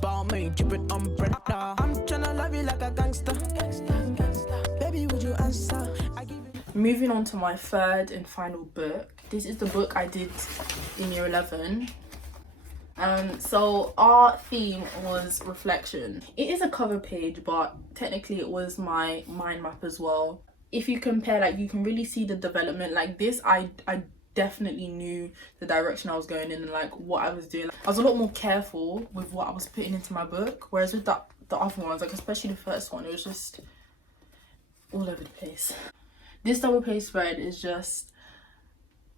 Ball me, keep it umbrella. I'm tryna love you like a gangster. Baby, would you answer? Moving on to my third and final book. This is the book I did in year 11. So our theme was reflection. It is a cover page, but technically it was my mind map as well. If you compare, like, you can really see the development. Like this, I definitely knew the direction I was going in and like what I was doing. I was a lot more careful with what I was putting into my book, whereas with the other ones, like especially the first one, it was just all over the place. This double page spread is just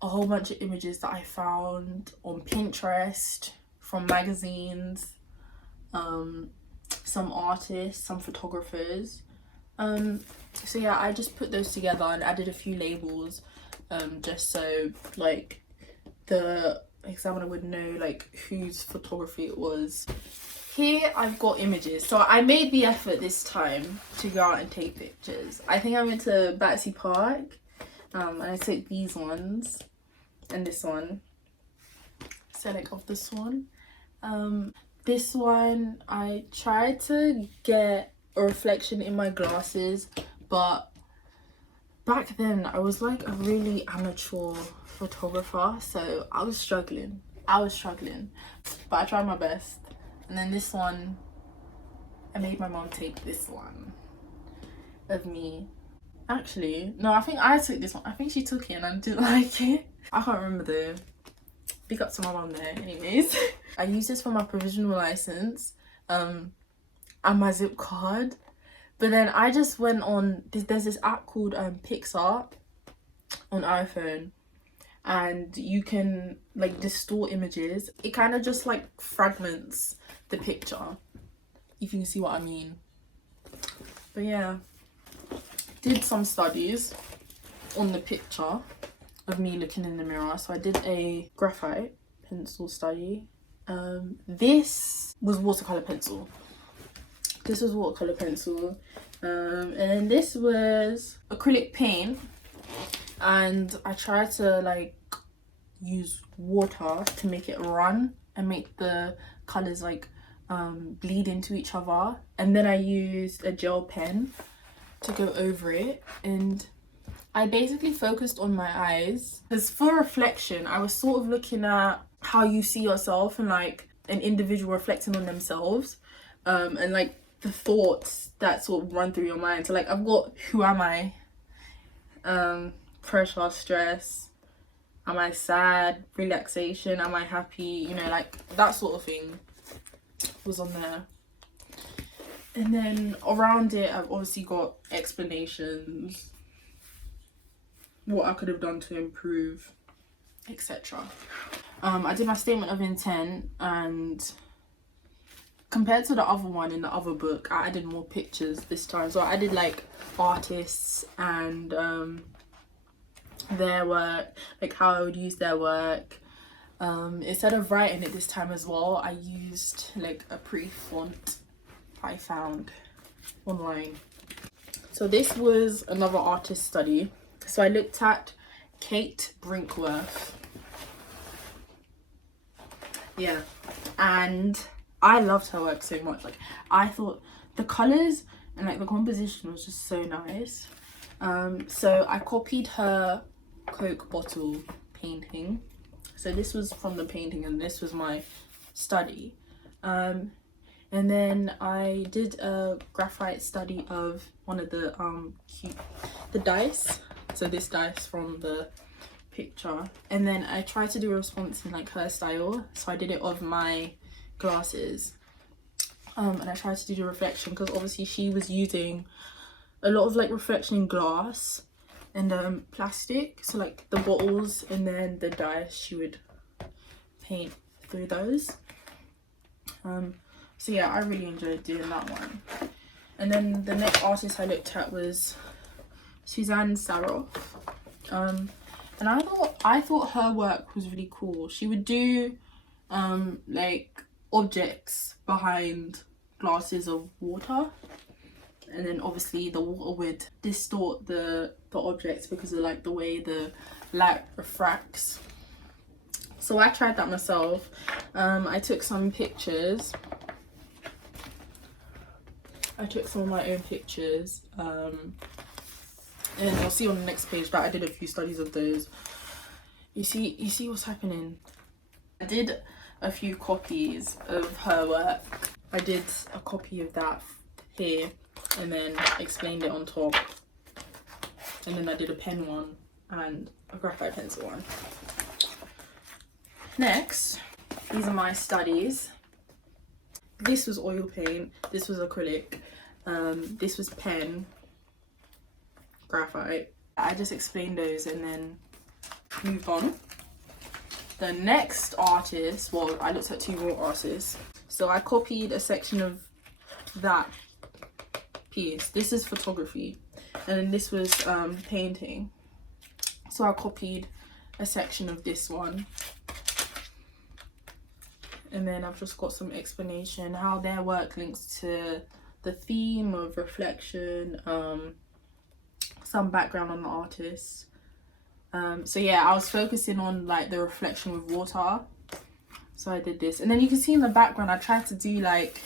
a whole bunch of images that I found on Pinterest, from magazines, some artists, some photographers. So yeah, I just put those together and added a few labels, just so like the examiner would know like whose photography it was. Here I've got images. So I made the effort this time to go out and take pictures. I think I went to Battersea Park, and I took these ones and this one. So like of this one. This one I tried to get a reflection in my glasses, but back then I was like a really amateur photographer, so I was struggling, but I tried my best. And then this one, I made my mom take this one of me. Actually, no, I think I took this one. I think she took it and I didn't like it. I can't remember though. Big up to my mom there. Anyways, I used this for my provisional license and my zip card. But then I just went on, there's this app called Pixar on iPhone, and you can like distort images. It kind of just like fragments the picture, if you can see what I mean. But yeah, did some studies on the picture of me looking in the mirror. So I did a graphite pencil study. This was watercolor pencil. This was watercolor pencil. And then this was acrylic paint. And I tried to like use water to make it run and make the colors like bleed into each other. And then I used a gel pen to go over it, and I basically focused on my eyes, because for reflection I was sort of looking at how you see yourself and like an individual reflecting on themselves, and like the thoughts that sort of run through your mind. So like I've got who am I, pressure, stress, am I sad, relaxation, am I happy, you know, like that sort of thing was on there. And then around it I've obviously got explanations, what I could have done to improve, etc. I did my statement of intent, and compared to the other one in the other book, I added more pictures this time. So I did like artists and their work, like how I would use their work. Instead of writing it this time as well, I used like a pretty font I found online. So this was another artist study. So I looked at Kate Brinkworth. Yeah, and I loved her work so much. Like I thought the colors and like the composition was just so nice. So I copied her Coke bottle painting. So this was from the painting and this was my study. And then I did a graphite study of one of the the dice. So this dice from the picture. And then I tried to do a response in like her style. So I did it of my glasses. And I tried to do the reflection because obviously she was using a lot of like reflection in glass and plastic. So like the bottles and then the dice, she would paint through those. So yeah, I really enjoyed doing that one. And then the next artist I looked at was Suzanne Saroff. And I thought her work was really cool. She would do like objects behind glasses of water, and then obviously the water would distort the objects because of like the way the light refracts So I tried that myself. I took some pictures. I took some of my own pictures. And you'll see on the next page that I did a few studies of those. You see what's happening. I did a few copies of her work. I did a copy of that here and then explained it on top. And then I did a pen one and a graphite pencil one. Next, these are my studies. This was oil paint, this was acrylic, this was pen, graphite. I just explained those and then moved on. The next artist, well, I looked at 2 more artists. So I copied a section of that piece. This is photography. And then this was painting. So I copied a section of this one. And then I've just got some explanation how their work links to the theme of reflection, some background on the artist. So yeah, I was focusing on like the reflection with water. So I did this. And then you can see in the background, I tried to do like,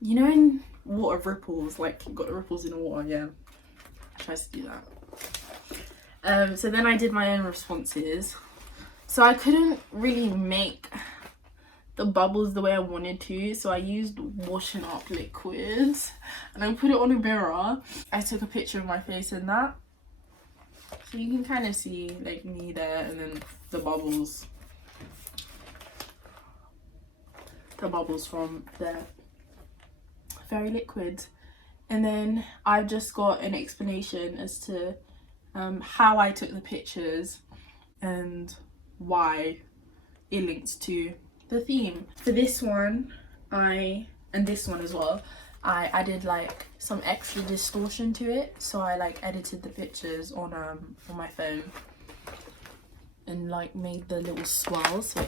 you know, in water ripples, like you've got the ripples in the water, yeah. I tried to do that. So then I did my own responses. So I couldn't really make the bubbles the way I wanted to, so I used washing up liquids and I put it on a mirror. I took a picture of my face in that, so you can kind of see like me there, and then the bubbles from there, very liquid. And then I've just got an explanation as to how I took the pictures and why it links to the theme. For this one, and this one as well, I added like some extra distortion to it. So I like edited the pictures on my phone and like made the little swirls, so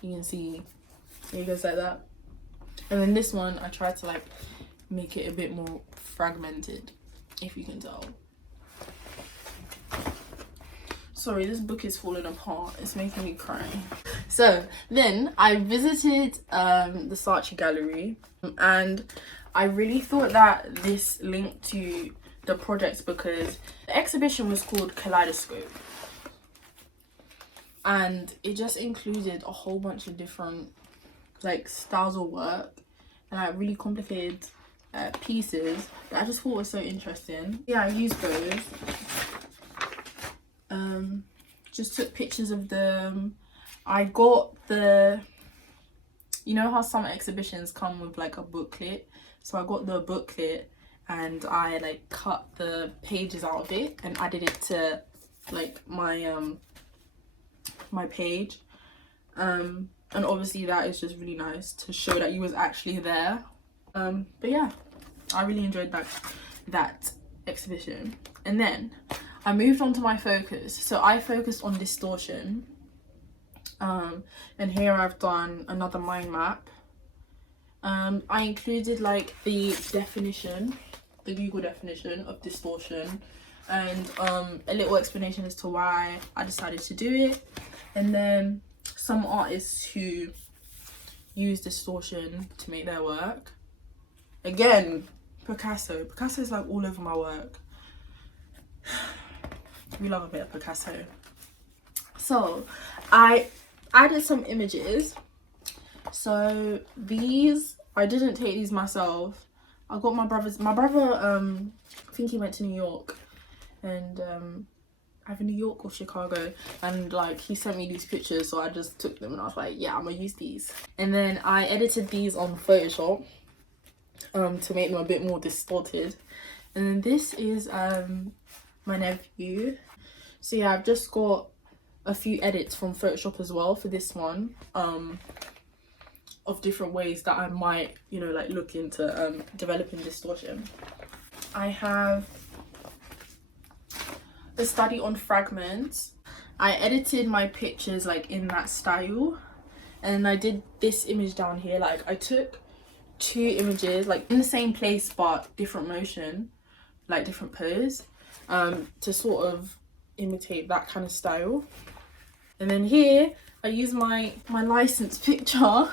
you can see it goes like that. And then this one, I tried to like make it a bit more fragmented, if you can tell. Sorry, this book is falling apart. It's making me cry. So then I visited the Saatchi gallery, and I really thought that this linked to the projects because the exhibition was called Kaleidoscope. And it just included a whole bunch of different like styles of work and like really complicated pieces that I just thought was so interesting. Yeah, I used those. Just took pictures of them. I got the, you know how some exhibitions come with like a booklet, so I got the booklet and I like cut the pages out of it and added it to like my my page, and obviously that is just really nice to show that you was actually there. But yeah, I really enjoyed that exhibition. And then I moved on to my focus. So I focused on distortion, and here I've done another mind map. I included like the definition, the Google definition of distortion, and a little explanation as to why I decided to do it, and then some artists who use distortion to make their work. Again, Picasso is like all over my work. We love a bit of Picasso. So I added some images. So these, I didn't take these myself. I got my brother, I think he went to New York, and either New York or Chicago, and like he sent me these pictures, so I just took them and I was like, yeah, I'm gonna use these. And then I edited these on Photoshop to make them a bit more distorted. And then this is my nephew. So yeah, I've just got a few edits from Photoshop as well for this one, of different ways that I might, you know, like look into developing distortion. I have a study on fragments. I edited my pictures like in that style, and I did this image down here. Like I took 2 images like in the same place but different motion, like different pose, to sort of imitate that kind of style. And then here I used my license picture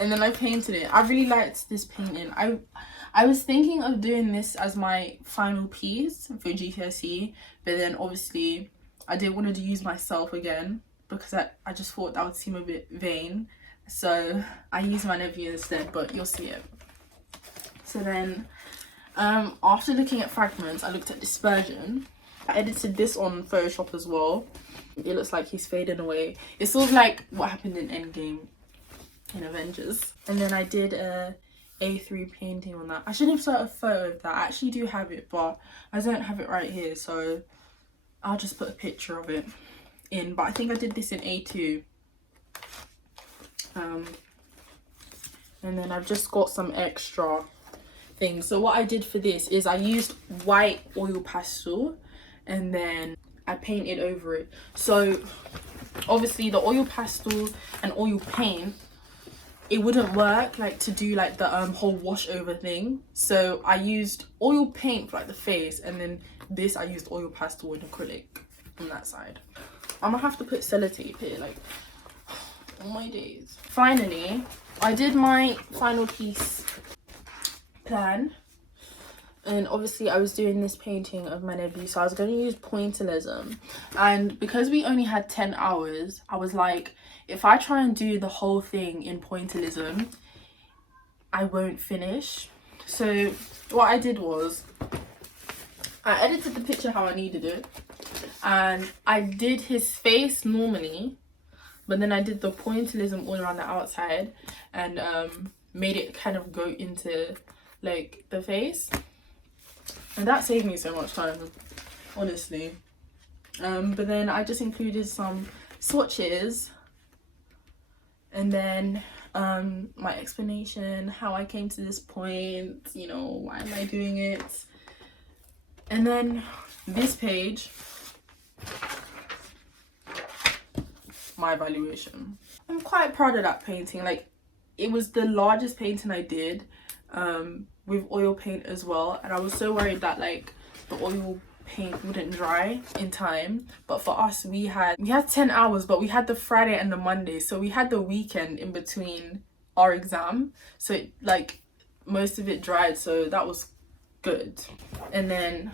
and then I painted it. I really liked this painting. I was thinking of doing this as my final piece for GCSE, but then obviously I didn't want to use myself again because I just thought that would seem a bit vain. So I used my nephew instead, but you'll see it. So then after looking at fragments, I looked at dispersion. I edited this on Photoshop as well. It looks like he's fading away. It's sort of like what happened in Endgame in Avengers. And then I did a A3 painting on that. I should have put a photo of that. I actually do have it, but I don't have it right here, so I'll just put a picture of it in. But I think I did this in A2. And then I've just got some extra things. So what I did for this is I used white oil pastel and then I painted over it. So obviously the oil pastel and oil paint, it wouldn't work like to do like the whole wash over thing. So I used oil paint for like the face, and then this I used oil pastel and acrylic on that side. I'm gonna have to put sellotape here, like, oh my days. Finally, I did my final piece plan, and obviously I was doing this painting of my nephew, so I was going to use pointillism. And because we only had 10 hours, I was like, if I try and do the whole thing in pointillism, I won't finish. So what I did was I edited the picture how I needed it, and I did his face normally, but then I did the pointillism all around the outside and made it kind of go into like the face, and that saved me so much time, honestly. But then I just included some swatches, and then my explanation how I came to this point, you know, why am I doing it. And then this page, my evaluation. I'm quite proud of that painting. Like, it was the largest painting I did with oil paint as well, and I was so worried that like the oil paint wouldn't dry in time. But for us, we had 10 hours, but we had the Friday and the Monday, so we had the weekend in between our exam, so it, like, most of it dried, so that was good. And then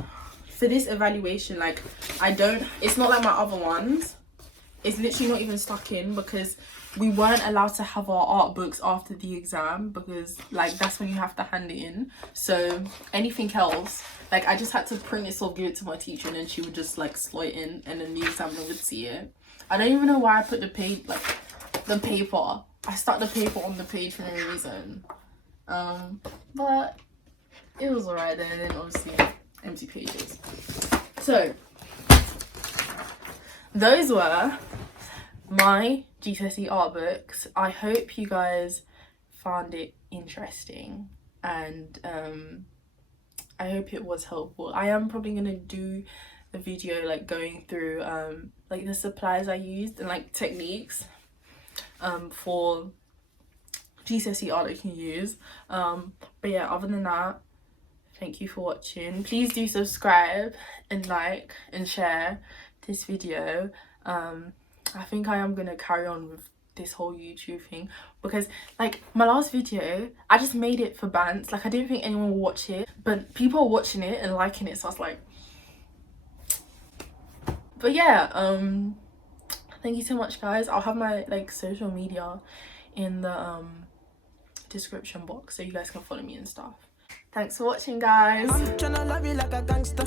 for this evaluation, like, it's not like my other ones. It's literally not even stuck in because we weren't allowed to have our art books after the exam, because like that's when you have to hand it in. So anything else, like, I just had to print it or give it to my teacher, and then she would just like slot it in, and then the examiner would see it. I don't even know why I put the paper. I stuck the paper on the page for no reason. But it was alright then. And then obviously empty pages. So those were my GCSE art books. I hope you guys found it interesting, and I hope it was helpful. I am probably gonna do a video like going through like the supplies I used and like techniques for GCSE art I can use. But yeah, other than that, thank you for watching. Please do subscribe and like and share this video. I think I am gonna carry on with this whole YouTube thing, because like my last video, I just made it for bands. Like, I didn't think anyone would watch it, but people are watching it and liking it, so I was like, but yeah, thank you so much guys. I'll have my like social media in the description box so you guys can follow me and stuff. Thanks for watching guys. I'm tryna love you like a gangster.